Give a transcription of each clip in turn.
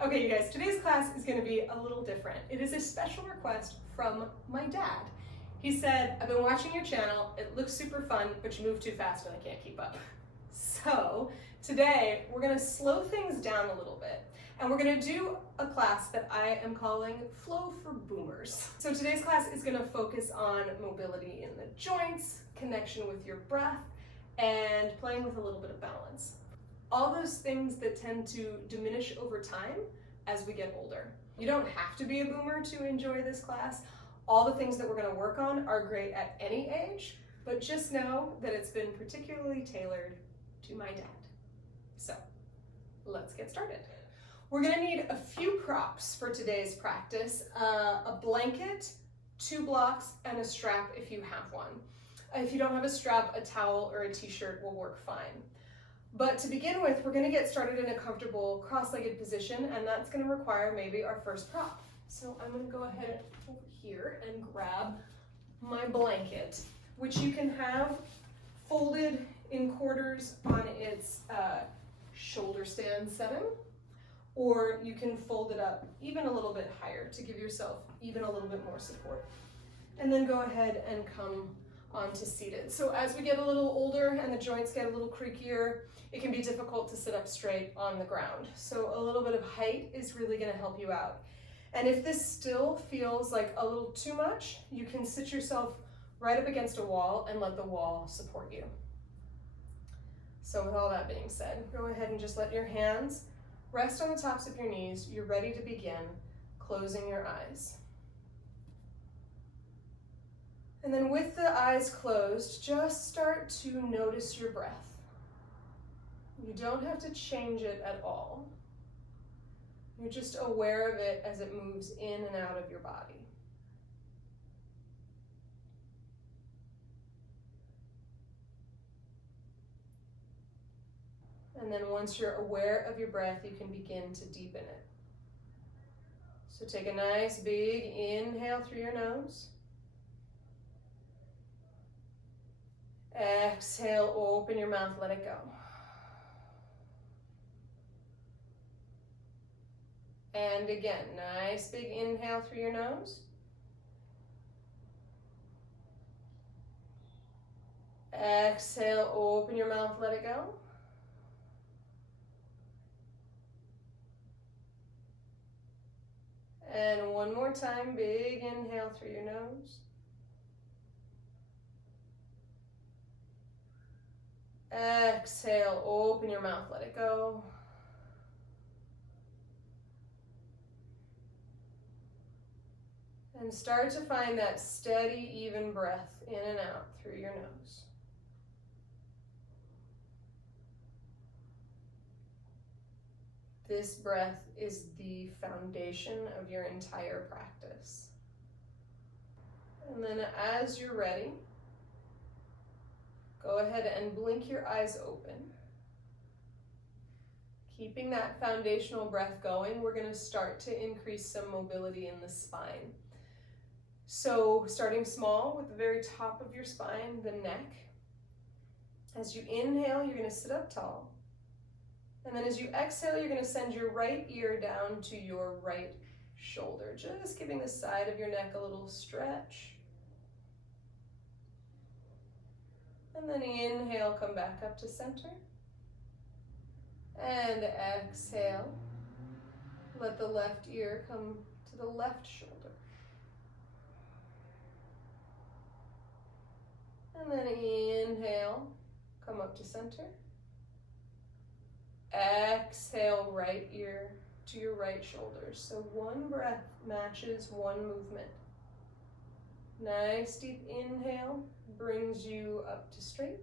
Okay, you guys, today's class is going to be a little different. It is a special request from my dad. He said, I've been watching your channel, it looks super fun, but you move too fast and I can't keep up. So today we're going to slow things down a little bit and we're going to do a class that I am calling Flow for Boomers. So today's class is going to focus on mobility in the joints, connection with your breath, and playing with a little bit of balance. All those things that tend to diminish over time as we get older. You don't have to be a boomer to enjoy this class. All the things that we're going to work on are great at any age, but just know that it's been particularly tailored to my dad. So let's get started. We're going to need a few props for today's practice, a blanket, 2 blocks, and a strap if you have one. If you don't have a strap, a towel or a t-shirt will work fine. But to begin with, we're going to get started in a comfortable cross-legged position, and that's going to require maybe our first prop. So I'm going to go ahead over here and grab my blanket, which you can have folded in quarters on its shoulder stand setting, or you can fold it up even a little bit higher to give yourself even a little bit more support. And then go ahead and come onto seated. So as we get a little older and the joints get a little creakier, it can be difficult to sit up straight on the ground. So a little bit of height is really going to help you out. And if this still feels like a little too much, you can sit yourself right up against a wall and let the wall support you. So with all that being said, go ahead and just let your hands rest on the tops of your knees. You're ready to begin closing your eyes. And then with the eyes closed, just start to notice your breath. You don't have to change it at all. You're just aware of it as it moves in and out of your body. And then once you're aware of your breath, you can begin to deepen it. So take a nice big inhale through your nose. Exhale, open your mouth, let it go. And again, nice big inhale through your nose. Exhale, open your mouth, let it go. And one more time, big inhale through your nose. Exhale, open your mouth, let it go. And start to find that steady, even breath in and out through your nose. This breath is the foundation of your entire practice. And then as you're ready, go ahead and blink your eyes open. Keeping that foundational breath going, we're going to start to increase some mobility in the spine. So starting small with the very top of your spine, the neck. As you inhale, you're going to sit up tall. And then as you exhale, you're going to send your right ear down to your right shoulder, just giving the side of your neck a little stretch. And then inhale, come back up to center. And exhale, let the left ear come to the left shoulder. And then inhale, come up to center. Exhale, right ear to your right shoulder. So one breath matches one movement. Nice deep inhale brings you up to straight.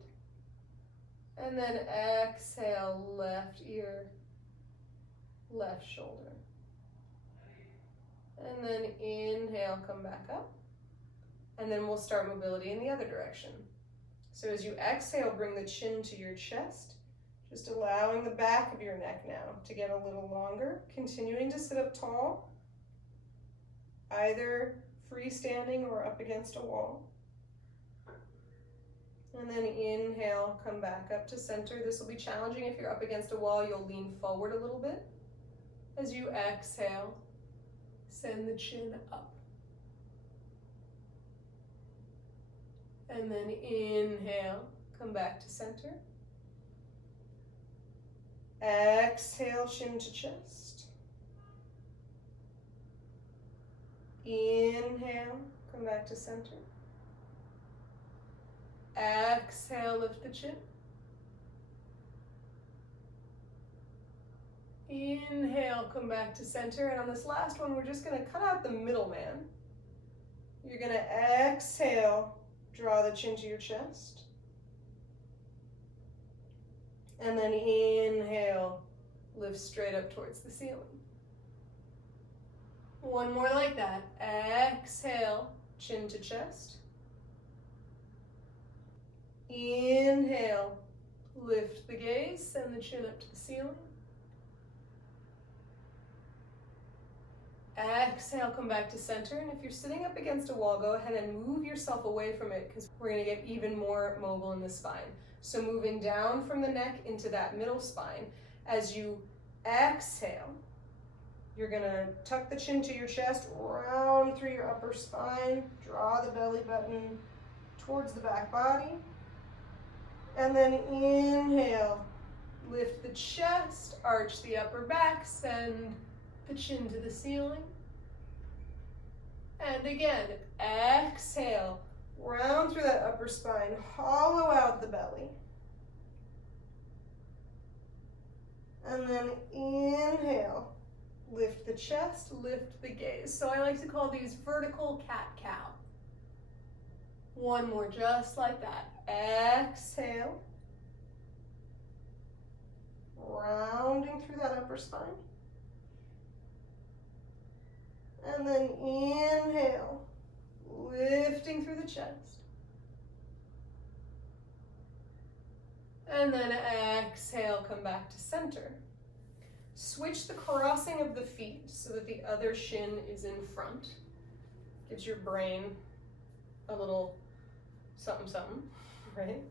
And then exhale, left ear, left shoulder. And then inhale, come back up. And then we'll start mobility in the other direction. So as you exhale, bring the chin to your chest, just allowing the back of your neck now to get a little longer, continuing to sit up tall, either freestanding or up against a wall. And then inhale, come back up to center. This will be challenging if you're up against a wall. You'll lean forward a little bit. As you exhale, send the chin up. And then inhale, come back to center. Exhale, chin to chest. Inhale, come back to center. Exhale, lift the chin. Inhale, come back to center. And on this last one, we're just going to cut out the middleman. You're going to exhale, draw the chin to your chest. And then inhale, lift straight up towards the ceiling. One more like that. Exhale, chin to chest. Inhale, lift the gaze, send the chin up to the ceiling. Exhale, come back to center. And if you're sitting up against a wall, go ahead and move yourself away from it because we're going to get even more mobile in the spine. So moving down from the neck into that middle spine. As you exhale, you're going to tuck the chin to your chest, round through your upper spine, draw the belly button towards the back body. And then inhale, lift the chest, arch the upper back, send the chin to the ceiling. And again, exhale, round through that upper spine, hollow out the belly. And then inhale, lift the chest, lift the gaze. So I like to call these vertical cat-cow. One more, just like that. Exhale, rounding through that upper spine. And then inhale, lifting through the chest. And then exhale, come back to center. Switch the crossing of the feet so that the other shin is in front. Gives your brain a little something, something, right?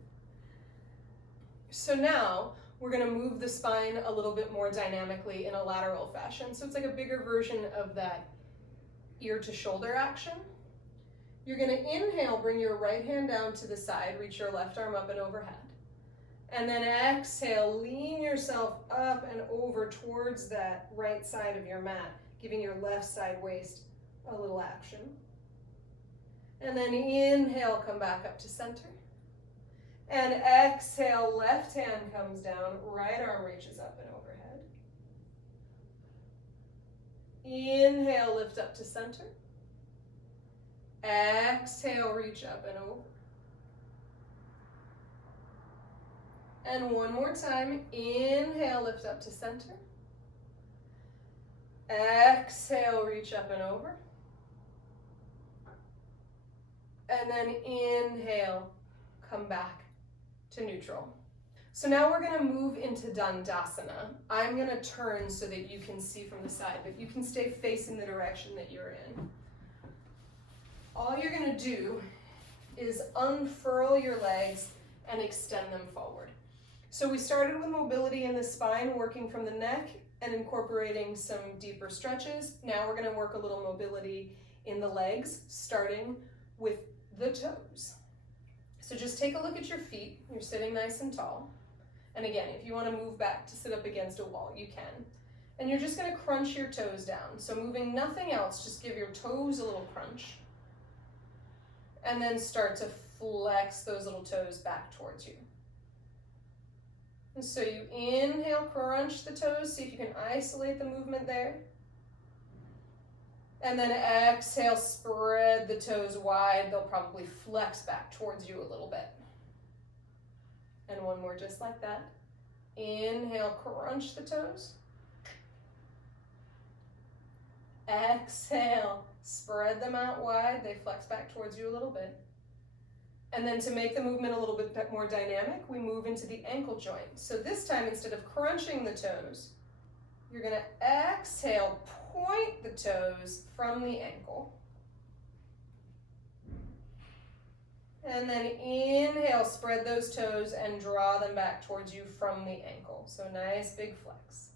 So now we're going to move the spine a little bit more dynamically in a lateral fashion. So it's like a bigger version of that ear to shoulder action. You're going to inhale, bring your right hand down to the side, reach your left arm up and overhead. And then exhale, lean yourself up and over towards that right side of your mat, giving your left side waist a little action. And then inhale, come back up to center. And exhale, left hand comes down, right arm reaches up and overhead. Inhale, lift up to center. Exhale, reach up and over. And one more time, inhale, lift up to center. Exhale, reach up and over. And then inhale, come back to neutral. So now we're going to move into Dandasana. I'm going to turn so that you can see from the side, but you can stay facing the direction that you're in. All you're going to do is unfurl your legs and extend them forward. So we started with mobility in the spine, working from the neck and incorporating some deeper stretches. Now we're going to work a little mobility in the legs, starting with the toes. So just take a look at your feet. You're sitting nice and tall. And again, if you want to move back to sit up against a wall, you can. And you're just going to crunch your toes down. So moving nothing else, just give your toes a little crunch. And then start to flex those little toes back towards you. And so you inhale, crunch the toes, see if you can isolate the movement there. And then exhale, spread the toes wide. They'll probably flex back towards you a little bit. And one more just like that. Inhale, crunch the toes. Exhale, spread them out wide. They flex back towards you a little bit. And then to make the movement a little bit more dynamic, we move into the ankle joint. So this time, instead of crunching the toes, you're going to exhale, point the toes from the ankle. And then inhale, spread those toes and draw them back towards you from the ankle. So nice big flex.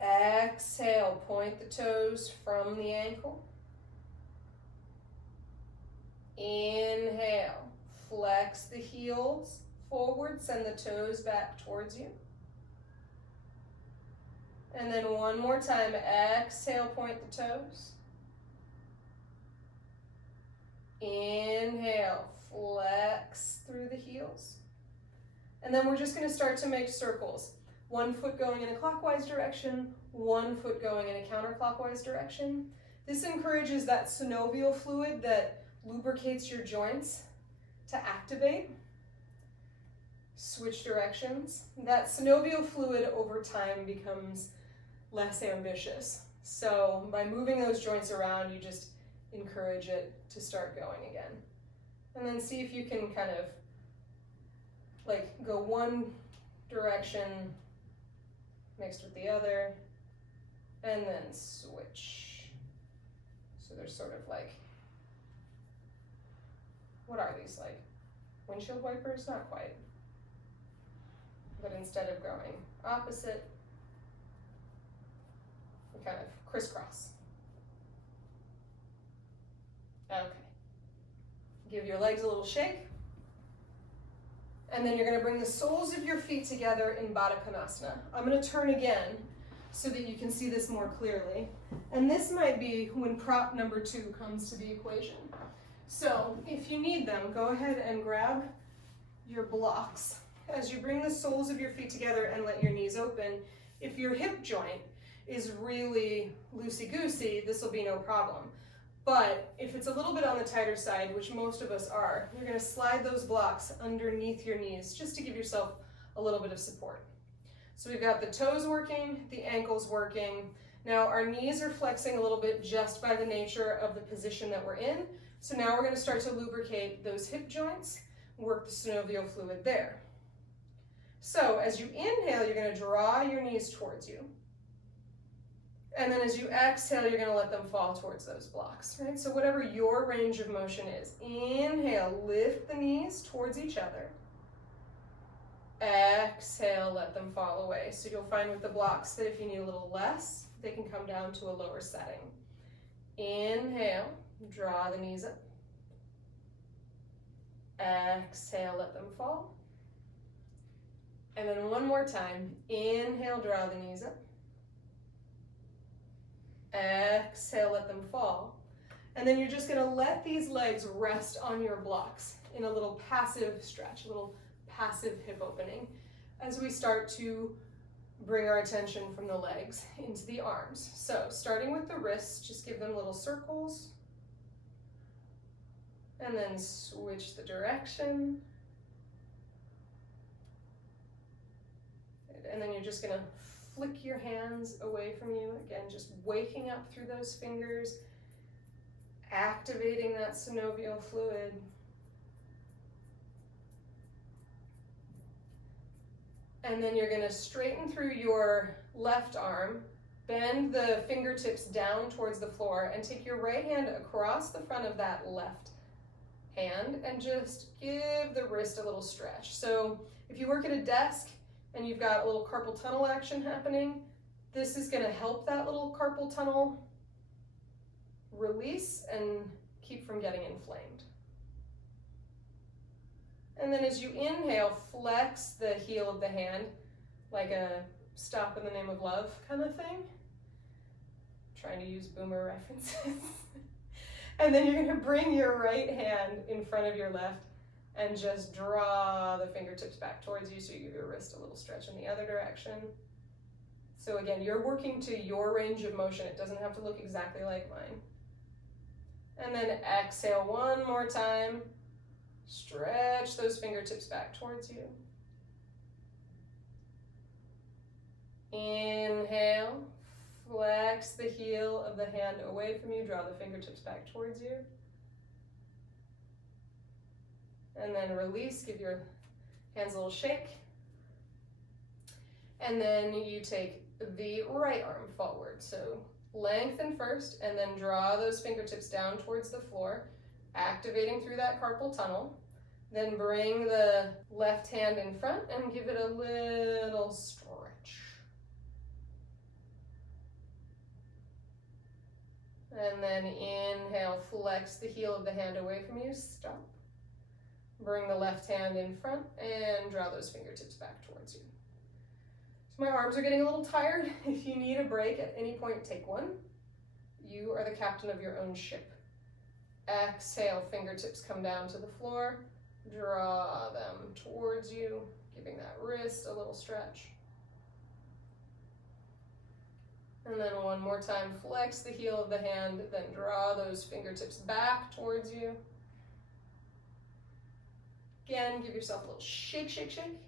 Exhale, point the toes from the ankle. Inhale, flex the heels forward, send the toes back towards you. And then one more time, exhale, point the toes. Inhale, flex through the heels. And then we're just going to start to make circles. One foot going in a clockwise direction, one foot going in a counterclockwise direction. This encourages that synovial fluid that lubricates your joints to activate. Switch directions. That synovial fluid over time becomes less ambitious. So by moving those joints around, you just encourage it to start going again. And then see if you can kind of like go one direction mixed with the other, and then switch. So there's sort of like, what are these, like windshield wipers? Not quite. But instead of going opposite, we kind of crisscross. Okay. Give your legs a little shake. And then you're going to bring the soles of your feet together in Baddha Konasana. I'm going to turn again so that you can see this more clearly. And this might be when prop number 2 comes to the equation. So if you need them, go ahead and grab your blocks. As you bring the soles of your feet together and let your knees open, if your hip joint is really loosey-goosey, this will be no problem. But if it's a little bit on the tighter side, which most of us are, you're going to slide those blocks underneath your knees just to give yourself a little bit of support. So we've got the toes working, the ankles working. Now our knees are flexing a little bit just by the nature of the position that we're in. So now we're going to start to lubricate those hip joints, work the synovial fluid there. So as you inhale, you're going to draw your knees towards you. And then as you exhale, you're going to let them fall towards those blocks, right? So whatever your range of motion is. Inhale, lift the knees towards each other. Exhale, let them fall away. So you'll find with the blocks that if you need a little less, they can come down to a lower setting. Inhale, draw the knees up. Exhale, let them fall. And then one more time. Inhale, draw the knees up. Exhale, let them fall. And then you're just going to let these legs rest on your blocks in a little passive stretch, a little passive hip opening as we start to bring our attention from the legs into the arms. So starting with the wrists, just give them little circles and then switch the direction. And then you're just going to flick your hands away from you. Again, just waking up through those fingers, activating that synovial fluid. And then you're going to straighten through your left arm, bend the fingertips down towards the floor, and take your right hand across the front of that left hand and just give the wrist a little stretch. So if you work at a desk, and you've got a little carpal tunnel action happening, this is going to help that little carpal tunnel release and keep from getting inflamed. And then as you inhale, flex the heel of the hand, like a stop in the name of love kind of thing. I'm trying to use boomer references. And then you're going to bring your right hand in front of your left and just draw the fingertips back towards you so you give your wrist a little stretch in the other direction. So again, you're working to your range of motion. It doesn't have to look exactly like mine. And then exhale one more time. Stretch those fingertips back towards you. Inhale, flex the heel of the hand away from you. Draw the fingertips back towards you. And then release, give your hands a little shake. And then you take the right arm forward. So lengthen first and then draw those fingertips down towards the floor, activating through that carpal tunnel. Then bring the left hand in front and give it a little stretch. And then inhale, flex the heel of the hand away from you, stop. Bring the left hand in front and draw those fingertips back towards you. So my arms are getting a little tired. If you need a break at any point, take one. You are the captain of your own ship. Exhale, fingertips come down to the floor. Draw them towards you, giving that wrist a little stretch. And then one more time, flex the heel of the hand, then draw those fingertips back towards you. Again, give yourself a little shake, shake, shake.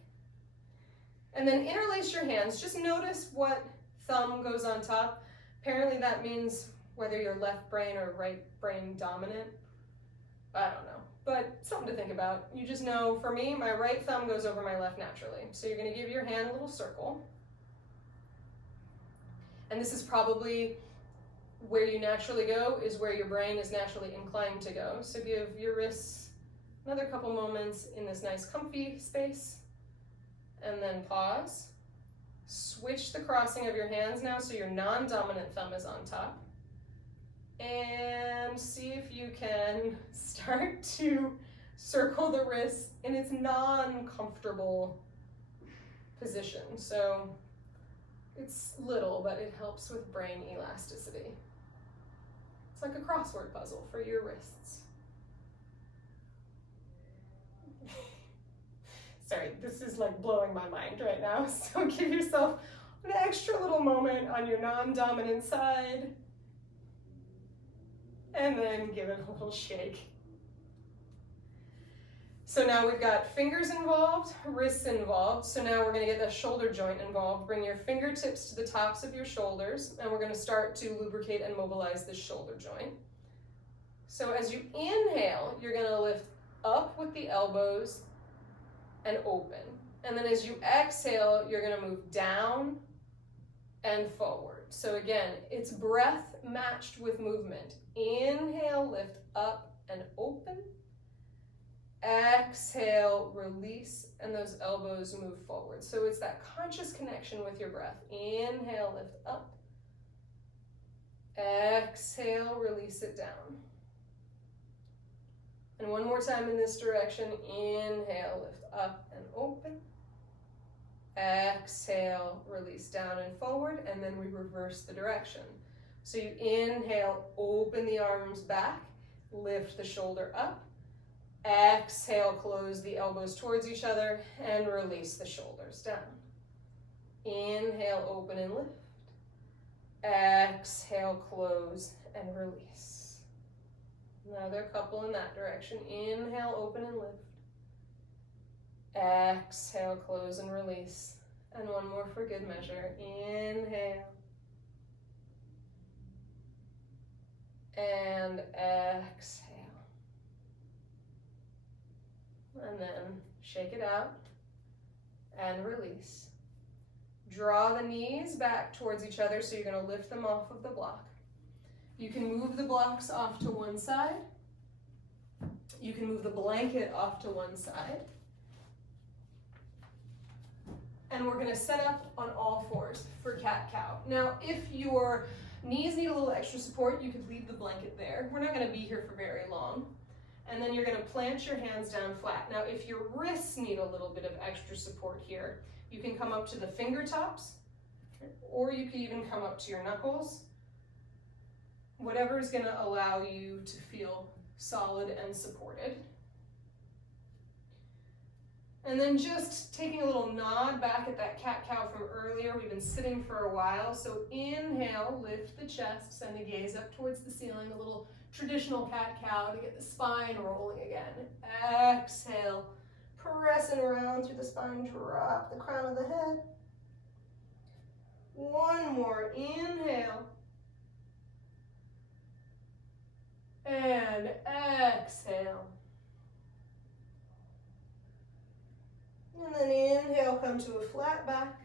And then interlace your hands. Just notice what thumb goes on top. Apparently that means whether you're left brain or right brain dominant. I don't know, but something to think about. You just know, for me, my right thumb goes over my left naturally. So you're gonna give your hand a little circle. And this is probably where you naturally go, is where your brain is naturally inclined to go. So give your wrists another couple moments in this nice comfy space, and then pause. Switch the crossing of your hands now so your non-dominant thumb is on top. And see if you can start to circle the wrists in its non-comfortable position. So it's little, but it helps with brain elasticity. It's like a crossword puzzle for your wrists. Sorry, this is like blowing my mind right now. So give yourself an extra little moment on your non-dominant side. And then give it a little shake. So now we've got fingers involved, wrists involved. So now we're going to get the shoulder joint involved. Bring your fingertips to the tops of your shoulders, and we're going to start to lubricate and mobilize this shoulder joint. So as you inhale, you're going to lift up with the elbows and open. And then as you exhale, you're going to move down and forward. So again, it's breath matched with movement. Inhale, lift up and open. Exhale, release, and those elbows move forward. So it's that conscious connection with your breath. Inhale, lift up. Exhale, release it down. And one more time in this direction. Inhale, lift up and open. Exhale, release down and forward, and then we reverse the direction. So you inhale, open the arms back, lift the shoulder up. Exhale, close the elbows towards each other, and release the shoulders down. Inhale, open and lift. Exhale, close and release. Another couple in that direction. Inhale, open and lift. Exhale, close and release. And one more for good measure. Inhale. And exhale. And then shake it out and release. Draw the knees back towards each other, so you're going to lift them off of the block. You can move the blocks off to one side. You can move the blanket off to one side. And we're going to set up on all fours for cat-cow. Now, if your knees need a little extra support, you could leave the blanket there. We're not going to be here for very long. And then you're going to plant your hands down flat. Now, if your wrists need a little bit of extra support here, you can come up to the fingertips, or you can even come up to your knuckles. Whatever is going to allow you to feel solid and supported. And then just taking a little nod back at that cat-cow from earlier. We've been sitting for a while. So inhale, lift the chest, send the gaze up towards the ceiling, a little traditional cat-cow to get the spine rolling again. Exhale, pressing around through the spine, drop the crown of the head. One more, inhale. And exhale. And then inhale, come to a flat back.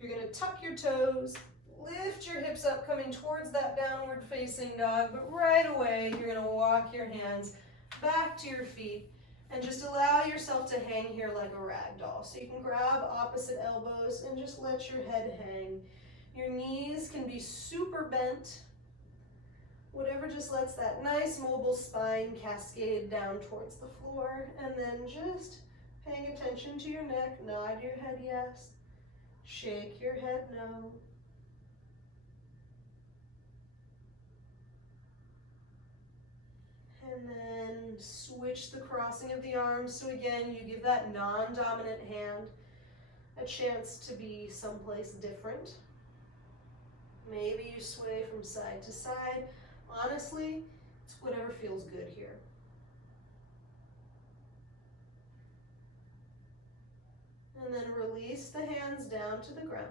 You're going to tuck your toes, lift your hips up, coming towards that downward facing dog, but right away you're going to walk your hands back to your feet and just allow yourself to hang here like a rag doll. So you can grab opposite elbows and just let your head hang. Your knees can be super bent, Whatever just lets that nice mobile spine cascade down towards the floor, and then just paying attention to your neck. Nod your head yes, shake your head no. And then switch the crossing of the arms. So again, you give that non-dominant hand a chance to be someplace different. Maybe you sway from side to side. Honestly, it's whatever feels good here. And then release the hands down to the ground.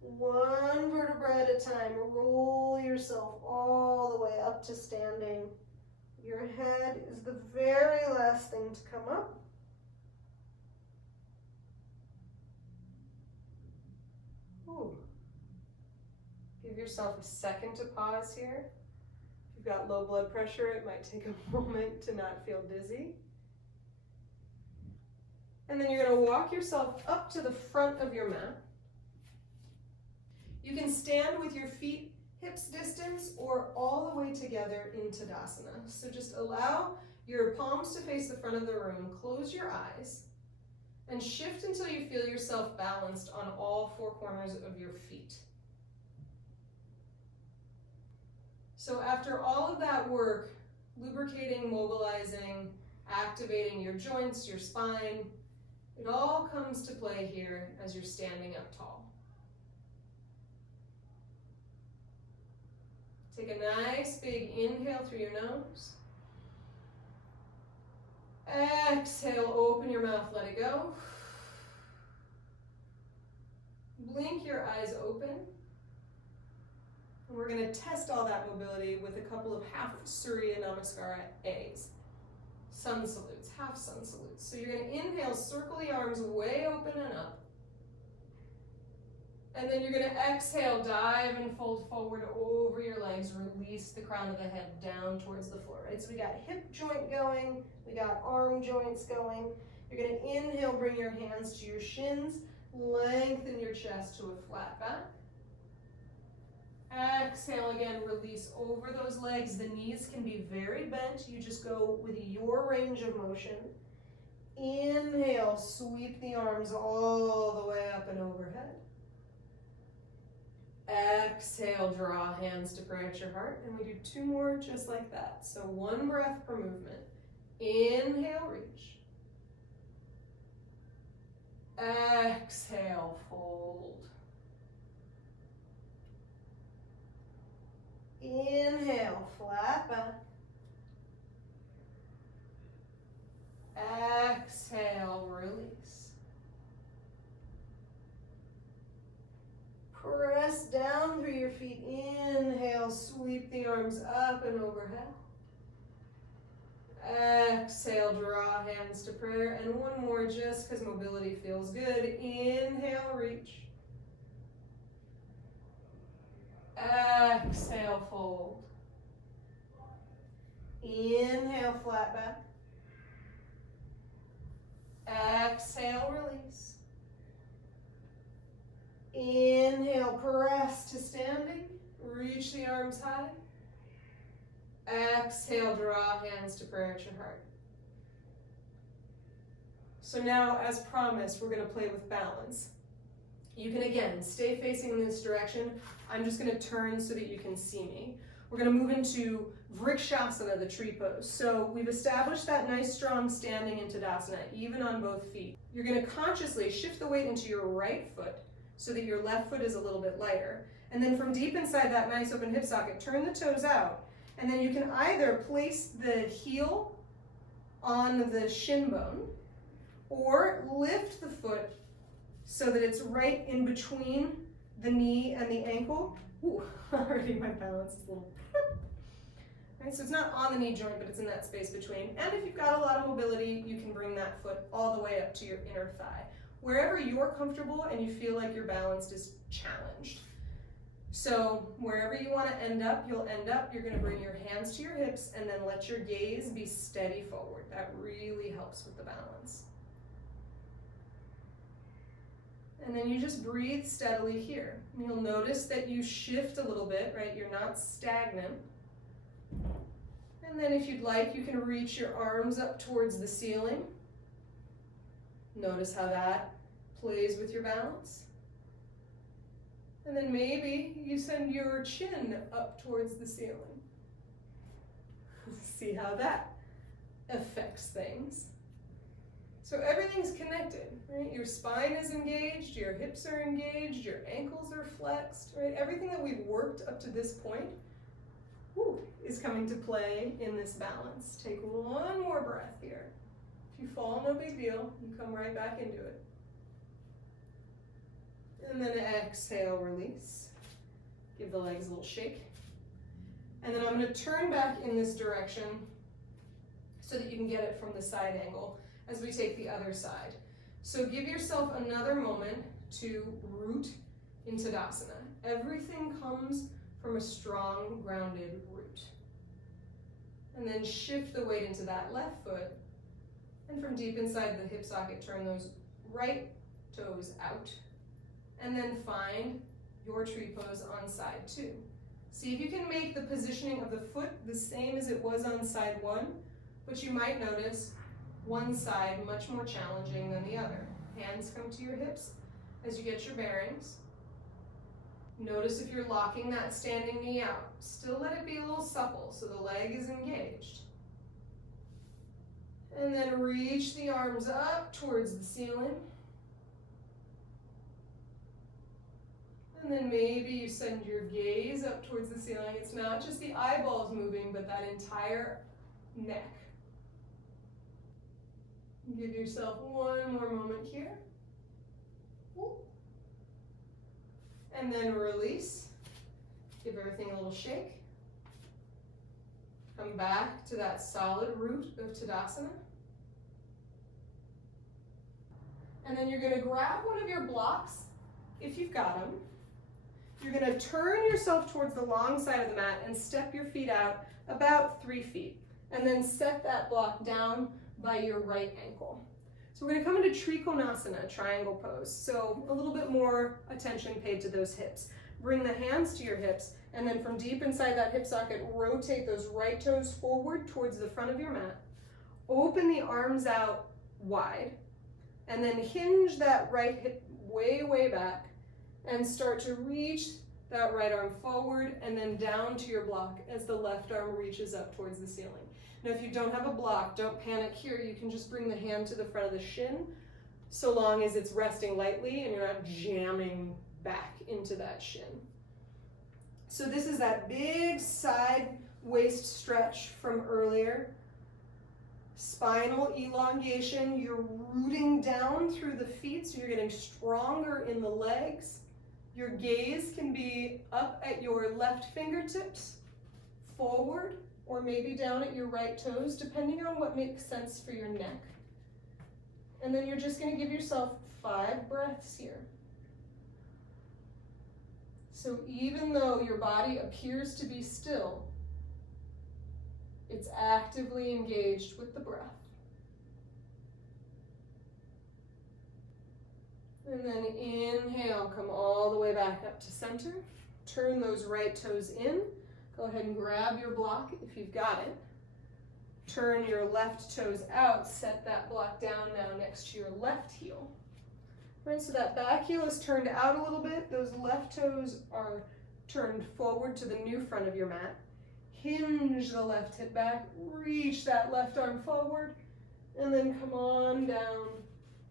One vertebra at a time. Roll yourself all the way up to standing. Your head is the very last thing to come up. Ooh. Give yourself a second to pause here. If you've got low blood pressure, it might take a moment to not feel dizzy. And then you're going to walk yourself up to the front of your mat. You can stand with your feet hips distance or all the way together in Tadasana. So just allow your palms to face the front of the room, close your eyes, and shift until you feel yourself balanced on all four corners of your feet. So after all of that work, lubricating, mobilizing, activating your joints, your spine, it all comes to play here as you're standing up tall. Take a nice big inhale through your nose. Exhale, open your mouth, let it go. Blink your eyes open. And we're going to test all that mobility with a couple of half Surya Namaskara A's. Sun salutes, half sun salutes. So you're going to inhale, circle the arms way open and up. And then you're going to exhale, dive and fold forward over your legs. Release the crown of the head down towards the floor, right? So we got hip joint going, we got arm joints going. You're going to inhale, bring your hands to your shins, lengthen your chest to a flat back. Exhale again, release over those legs. The knees can be very bent. You just go with your range of motion. Inhale, sweep the arms all the way up and overhead. Exhale, draw hands to prayer at your heart, and we do two more just like that. So one breath per movement. Inhale, reach. Exhale, fold. Inhale, flat back. Exhale, release. Press down through your feet. Inhale, sweep the arms up and overhead. Exhale, draw hands to prayer. And one more just because mobility feels good. Inhale, reach. Exhale, fold. Inhale, flat back. Exhale, release. Inhale, press to standing. Reach the arms high. Exhale, draw hands to prayer at your heart. So now, as promised, we're going to play with balance. You can, again, stay facing in this direction. I'm just going to turn so that you can see me. We're going to move into Vrikshasana, the tree pose. So we've established that nice strong standing in Tadasana, even on both feet. You're going to consciously shift the weight into your right foot so that your left foot is a little bit lighter. And then from deep inside that nice open hip socket, turn the toes out. And then you can either place the heel on the shin bone or lift the foot so that it's right in between the knee and the ankle. Ooh, already my balance is a little... Right, so it's not on the knee joint, but it's in that space between. And if you've got a lot of mobility, you can bring that foot all the way up to your inner thigh. Wherever you're comfortable and you feel like your balance is challenged. So wherever you want to end up, you'll end up. You're going to bring your hands to your hips and then let your gaze be steady forward. That really helps with the balance. And then you just breathe steadily here. And you'll notice that you shift a little bit, right? You're not stagnant. And then if you'd like, you can reach your arms up towards the ceiling. Notice how that plays with your balance. And then maybe you send your chin up towards the ceiling. See how that affects things. So everything's connected, right? Your spine is engaged, your hips are engaged, your ankles are flexed, right? Everything that we've worked up to this point is coming to play in this balance. Take one more breath here. If you fall, no big deal. You come right back into it. And then exhale, release. Give the legs a little shake. And then I'm going to turn back in this direction so that you can get it from the side angle as we take the other side. So give yourself another moment to root in Tadasana. Everything comes from a strong, grounded root. And then shift the weight into that left foot. And from deep inside the hip socket, turn those right toes out. And then find your tree pose on side 2. See if you can make the positioning of the foot the same as it was on side 1, but you might notice one side much more challenging than the other. Hands come to your hips as you get your bearings. Notice if you're locking that standing knee out. Still let it be a little supple so the leg is engaged. And then reach the arms up towards the ceiling. And then maybe you send your gaze up towards the ceiling. It's not just the eyeballs moving, but that entire neck. Give yourself one more moment here. And then release. Give everything a little shake. Come back to that solid root of Tadasana. And then you're going to grab one of your blocks, if you've got them. You're going to turn yourself towards the long side of the mat and step your feet out about 3 feet. And then set that block down by your right ankle. So we're going to come into Trikonasana, triangle pose. So a little bit more attention paid to those hips. Bring the hands to your hips, and then from deep inside that hip socket, rotate those right toes forward towards the front of your mat. Open the arms out wide, and then hinge that right hip way, way back, and start to reach that right arm forward and then down to your block as the left arm reaches up towards the ceiling. Now, if you don't have a block, don't panic here. You can just bring the hand to the front of the shin, so long as it's resting lightly and you're not jamming back into that shin. So this is that big side waist stretch from earlier. Spinal elongation. You're rooting down through the feet, so you're getting stronger in the legs. Your gaze can be up at your left fingertips, forward, or maybe down at your right toes, depending on what makes sense for your neck. And then you're just going to give yourself 5 breaths here. So even though your body appears to be still, it's actively engaged with the breath. And then inhale, come all the way back up to center. Turn those right toes in. Go ahead and grab your block if you've got it. Turn your left toes out. Set that block down now next to your left heel. Right, so that back heel is turned out a little bit. Those left toes are turned forward to the new front of your mat. Hinge the left hip back. Reach that left arm forward. And then come on down,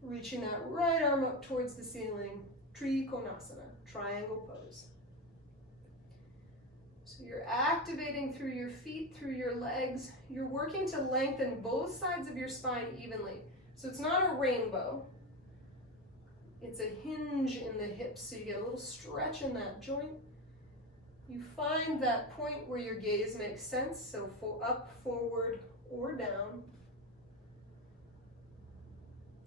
reaching that right arm up towards the ceiling. Trikonasana, triangle pose. So you're activating through your feet, through your legs. You're working to lengthen both sides of your spine evenly. So it's not a rainbow. It's a hinge in the hips, so you get a little stretch in that joint. You find that point where your gaze makes sense, so up, forward, or down.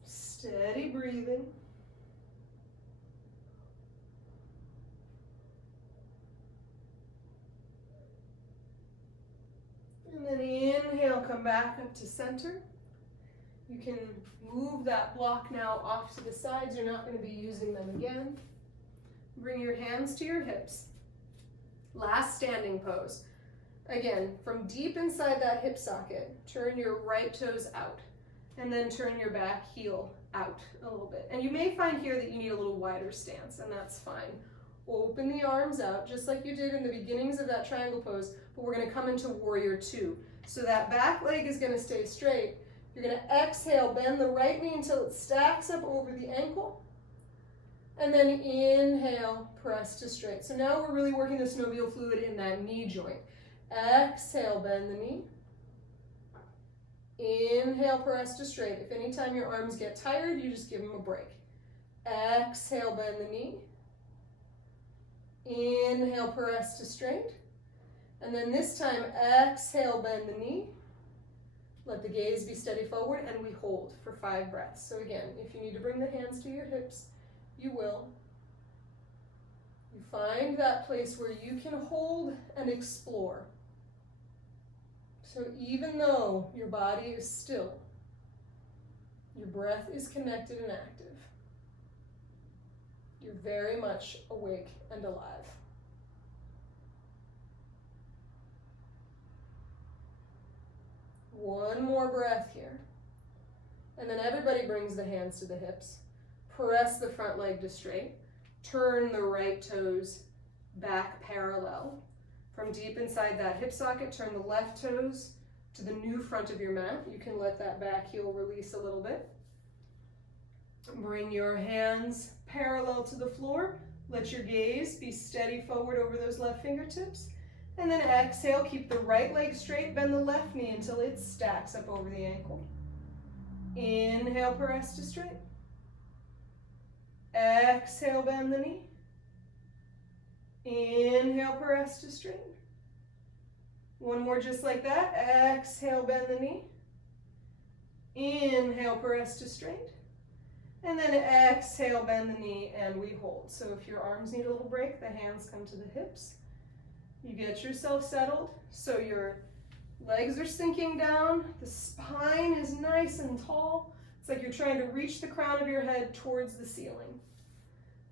Steady breathing. And then inhale, come back up to center. You can move that block now off to the sides. You're not going to be using them again. Bring your hands to your hips. Last standing pose. Again, from deep inside that hip socket, turn your right toes out, and then turn your back heel out a little bit. And you may find here that you need a little wider stance, and that's fine. Open the arms out, just like you did in the beginnings of that triangle pose, but we're gonna come into warrior two. So that back leg is gonna stay straight. You're gonna exhale, bend the right knee until it stacks up over the ankle, and then inhale, press to straight. So now we're really working the synovial fluid in that knee joint. Exhale, bend the knee. Inhale, press to straight. If anytime your arms get tired, you just give them a break. Exhale, bend the knee. Inhale, press to straight. And then this time, exhale, bend the knee. Let the gaze be steady forward, and we hold for 5 breaths. So again, if you need to bring the hands to your hips, you will. You find that place where you can hold and explore. So even though your body is still, your breath is connected and active. You're very much awake and alive. One more breath here. And then everybody brings the hands to the hips. Press the front leg to straight. Turn the right toes back parallel. From deep inside that hip socket, turn the left toes to the new front of your mat. You can let that back heel release a little bit. Bring your hands parallel to the floor. Let your gaze be steady forward over those left fingertips. And then exhale, keep the right leg straight, bend the left knee until it stacks up over the ankle. Inhale, press to straight. Exhale, bend the knee. Inhale, press to straight. One more just like that. Exhale, bend the knee. Inhale, press to straight. And then exhale, bend the knee, and we hold. So if your arms need a little break, the hands come to the hips. You get yourself settled, so your legs are sinking down, the spine is nice and tall. It's like you're trying to reach the crown of your head towards the ceiling.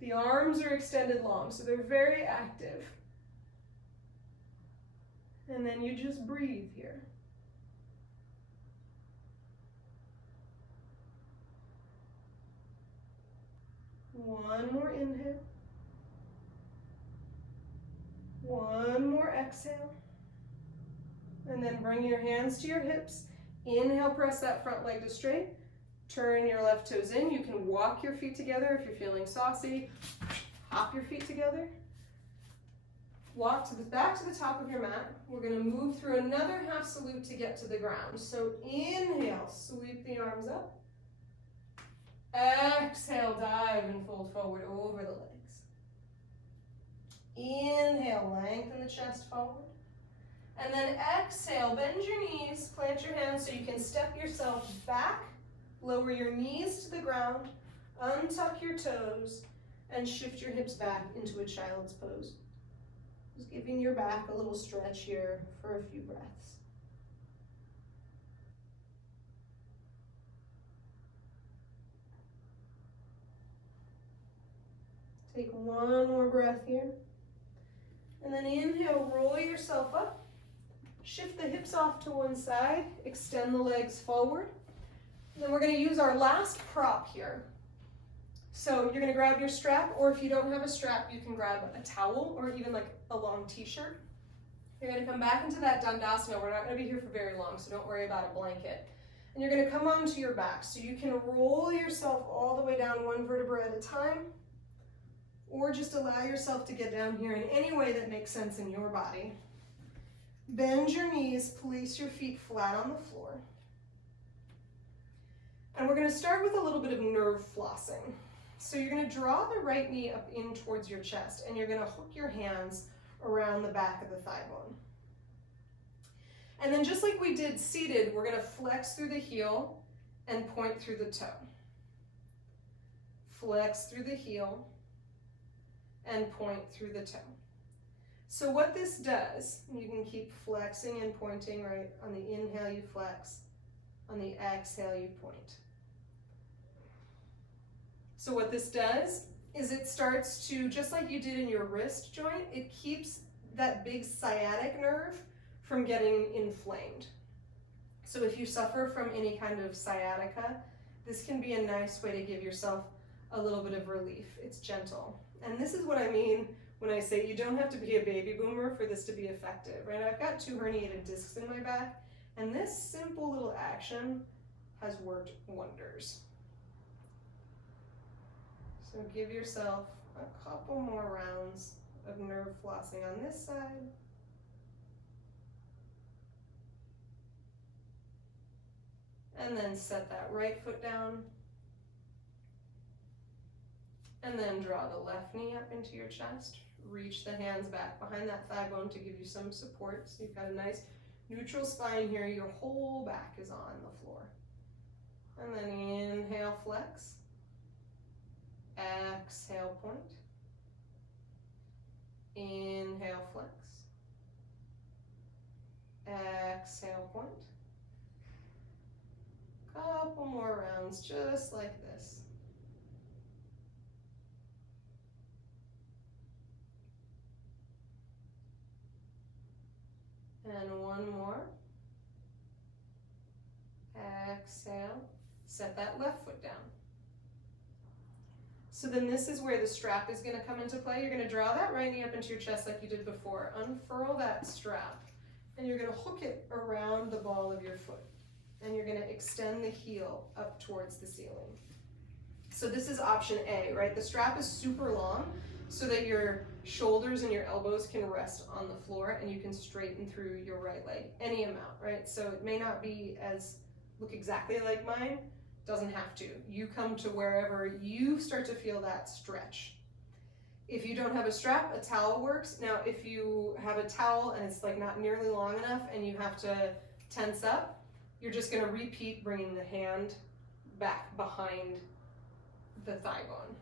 The arms are extended long, so they're very active. And then you just breathe here. One more inhale. One more exhale. And then bring your hands to your hips. Inhale, press that front leg to straight. Turn your left toes in. You can walk your feet together if you're feeling saucy. Hop your feet together. Walk back to the top of your mat. We're going to move through another half salute to get to the ground. So inhale, sweep the arms up. Exhale, dive and fold forward over the legs. Inhale, lengthen the chest forward. And then exhale, bend your knees, plant your hands so you can step yourself back, lower your knees to the ground, untuck your toes, and shift your hips back into a child's pose. Just giving your back a little stretch here for a few breaths. Take one more breath here. And then inhale, roll yourself up. Shift the hips off to one side. Extend the legs forward. And then we're going to use our last prop here. So you're going to grab your strap, or if you don't have a strap, you can grab a towel or even like a long t-shirt. You're going to come back into that Dandasana. We're not going to be here for very long, so don't worry about a blanket. And you're going to come onto your back. So you can roll yourself all the way down one vertebra at a time, or just allow yourself to get down here in any way that makes sense in your body. Bend your knees, place your feet flat on the floor. And we're going to start with a little bit of nerve flossing. So you're going to draw the right knee up in towards your chest, and you're going to hook your hands around the back of the thigh bone. And then just like we did seated, we're going to flex through the heel and point through the toe. Flex through the heel and point through the toe. So what this does, you can keep flexing and pointing, right? On the inhale, you flex. On the exhale, you point. So what this does is it starts to, just like you did in your wrist joint, it keeps that big sciatic nerve from getting inflamed. So if you suffer from any kind of sciatica, this can be a nice way to give yourself a little bit of relief. It's gentle. And this is what I mean when I say you don't have to be a baby boomer for this to be effective, right? I've got 2 herniated discs in my back, and this simple little action has worked wonders. So give yourself a couple more rounds of nerve flossing on this side. And then set that right foot down. And then draw the left knee up into your chest. Reach the hands back behind that thigh bone to give you some support. So you've got a nice neutral spine here. Your whole back is on the floor. And then inhale, flex. Exhale, point. Inhale, flex. Exhale, point. Couple more rounds just like this. And one more. Exhale. Set that left foot down. So then this is where the strap is going to come into play. You're going to draw that right knee up into your chest like you did before. Unfurl that strap. And you're going to hook it around the ball of your foot. And you're going to extend the heel up towards the ceiling. So this is option A, right? The strap is super long so that your shoulders and your elbows can rest on the floor and you can straighten through your right leg any amount, right? So it may not be look exactly like mine, doesn't have to. You come to wherever you start to feel that stretch. If you don't have a strap, a towel works. Now, if you have a towel and it's like not nearly long enough and you have to tense up, you're just going to repeat bringing the hand back behind the thigh bone.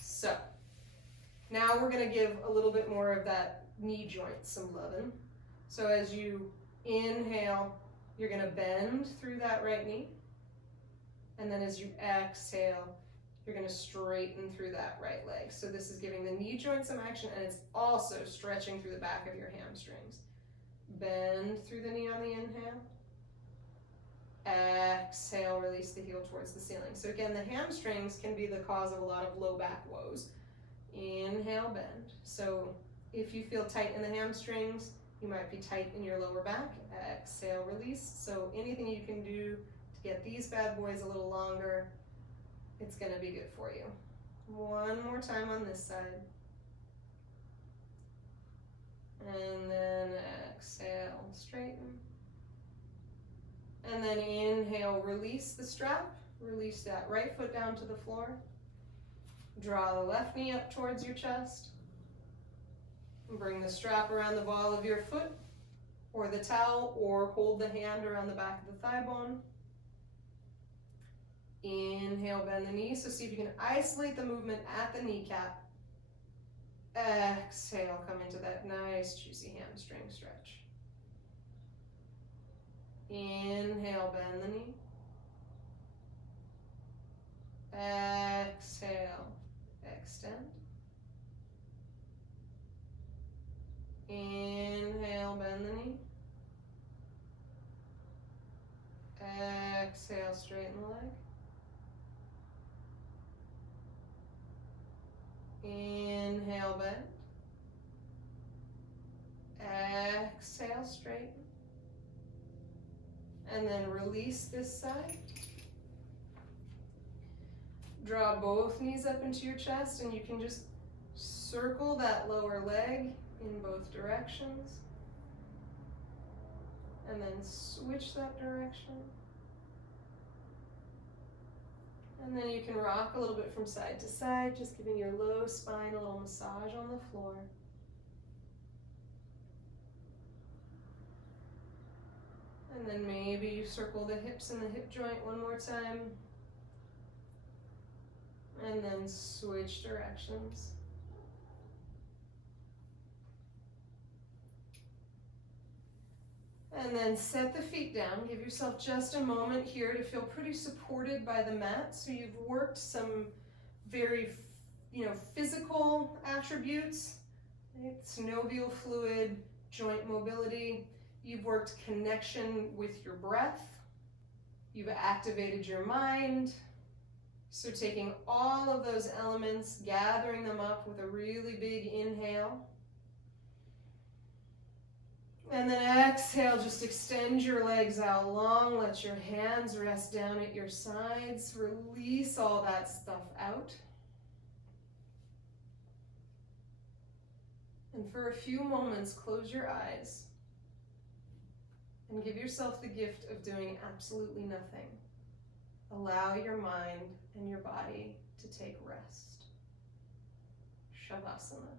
So now we're going to give a little bit more of that knee joint some loving. So as you inhale, you're going to bend through that right knee. And then as you exhale, you're going to straighten through that right leg. So this is giving the knee joint some action, and it's also stretching through the back of your hamstrings. Bend through the knee on the inhale. Exhale, release the heel towards the ceiling. So again, the hamstrings can be the cause of a lot of low back woes. Inhale, bend. So if you feel tight in the hamstrings, you might be tight in your lower back. Exhale, release. So anything you can do to get these bad boys a little longer, it's going to be good for you. One more time on this side. And then exhale, straighten. And then inhale, release the strap. Release that right foot down to the floor. Draw the left knee up towards your chest. And bring the strap around the ball of your foot or the towel, or hold the hand around the back of the thigh bone. Inhale, bend the knee. So see if you can isolate the movement at the kneecap. Exhale, come into that nice juicy hamstring stretch. Inhale, bend the knee. Exhale, extend. Inhale, bend the knee. Exhale, straighten the leg. Inhale, bend. Exhale, straighten. And then release this side. Draw both knees up into your chest, and you can just circle that lower leg in both directions. And then switch that direction. And then you can rock a little bit from side to side, just giving your low spine a little massage on the floor. And then maybe you circle the hips and the hip joint one more time. And then switch directions. And then set the feet down. Give yourself just a moment here to feel pretty supported by the mat. So you've worked some very, physical attributes, right? Synovial fluid, joint mobility. You've worked connection with your breath. You've activated your mind. So taking all of those elements, gathering them up with a really big inhale. And then exhale, just extend your legs out long. Let your hands rest down at your sides. Release all that stuff out. And for a few moments, close your eyes and give yourself the gift of doing absolutely nothing. Allow your mind and your body to take rest. Shavasana.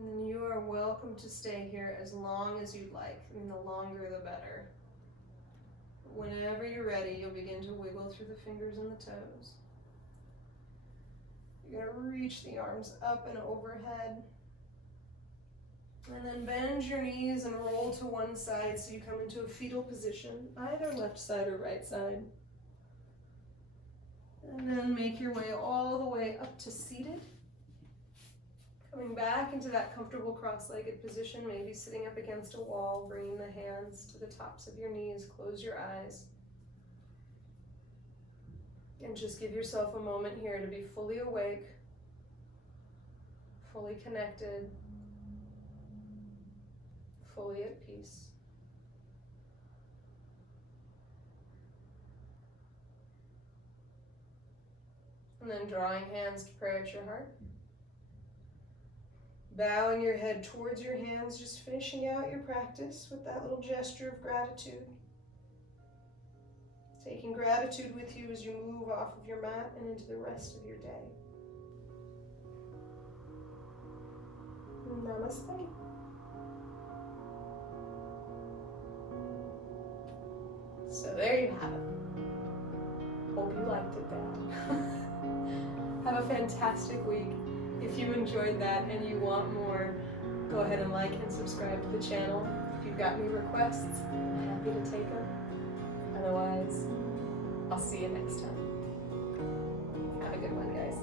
And then you are welcome to stay here as long as you'd like. I mean, the longer the better. Whenever you're ready, you'll begin to wiggle through the fingers and the toes. You're going to reach the arms up and overhead. And then bend your knees and roll to one side so you come into a fetal position, either left side or right side. And then make your way all the way up to seated. Coming back into that comfortable cross-legged position, maybe sitting up against a wall, bringing the hands to the tops of your knees, close your eyes. And just give yourself a moment here to be fully awake, fully connected, fully at peace. And then drawing hands to prayer at your heart. Bowing your head towards your hands, just finishing out your practice with that little gesture of gratitude. Taking gratitude with you as you move off of your mat and into the rest of your day. Namaste. So there you have it. Hope you liked it, Dad. Have a fantastic week. If you enjoyed that and you want more, go ahead and like and subscribe to the channel. If you've got any requests, I'm happy to take them. Otherwise, I'll see you next time. Have a good one, guys.